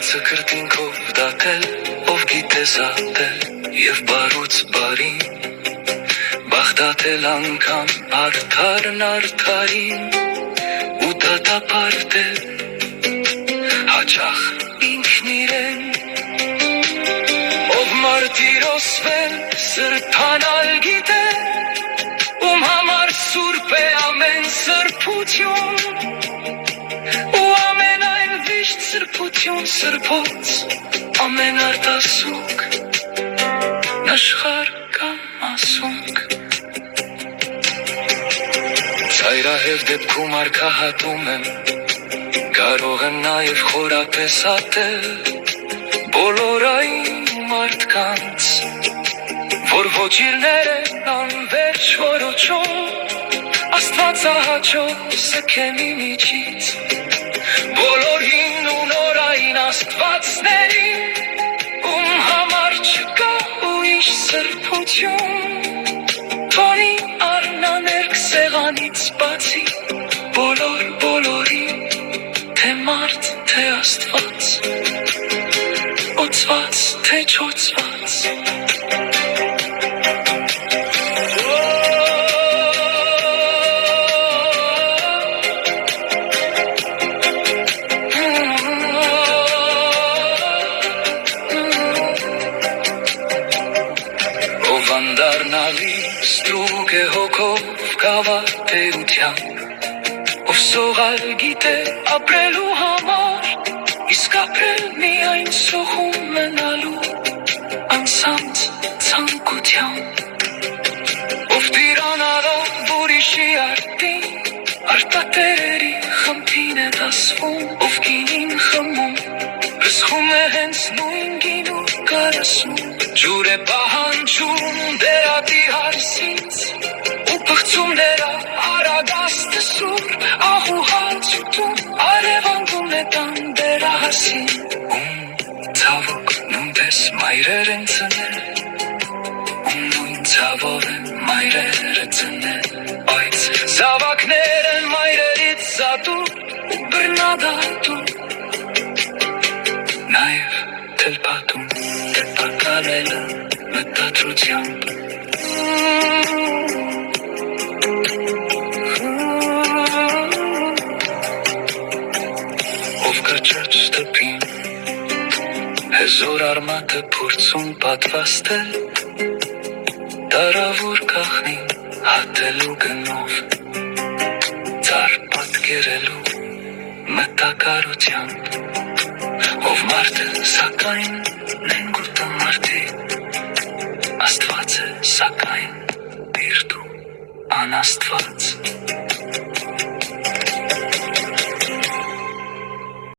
Եղածը կրկինքով դատել, ով գիտե զատել և բարուց բարին, բաղդատել անգամ արդարն արդարին ու դատապարտել հաճախ ինքն իրեն, ով մարտիրոսվել սրբանալ գիտե, ում համար սուրբ է ամեն սրբություն ու ամեն այն վիշտ սրբություն սրբոց ամեն արտասուք նշխար կամ ասունք ծայրահեղ դեպքում արկահատում եմ կարող եմ նաև խորապես ատել բոլոր այն մարդկանց որ ոչիրներ են անվերջ որոչում Աստվածահաճո սքեմի միջից բոլոր հին ու նորային աստվածներին ում համար չկա ուրիշ սրբություն Թոնի առնաներկ սեղանից բացի բոլորին թե մարդ թե աստված օծված թե չօծված Ստրուկ է հոգով գավաթերությամբ Ով սողալ գիտե ապրելու համար Իսկ ապրել միայն սողում մնալու անցանց ցանկությամբ Ով տիրանալով ուրիշի արտին Արտատերերի խմբին է դասվում Ով գինին խմում Բսխում է հենց նույն գինու կարասում Ջուր է պահանջում դերատի հարսից ու պղծում նրա արագաստը սուր աղու հացուտում արևանգում է տան դերահասին ում ցավոք նույնպես մայրեր են ծնել ում նույն ցավով են մայրերը ծնել բայց զավակներ են մայրերից զատում ու բռնադատում նաև թելպատում տպակալելը մտադրությամբ Ով կրճաճ տպին հեզոր արմատը փորձում պատվաստել Տարավոր կախնին հատելու գնով Ծար պատկերելու մտակարությամբ Ով մարդը սակայն նենգուտը մարդի Աստված է սակայն բիրդու անաստված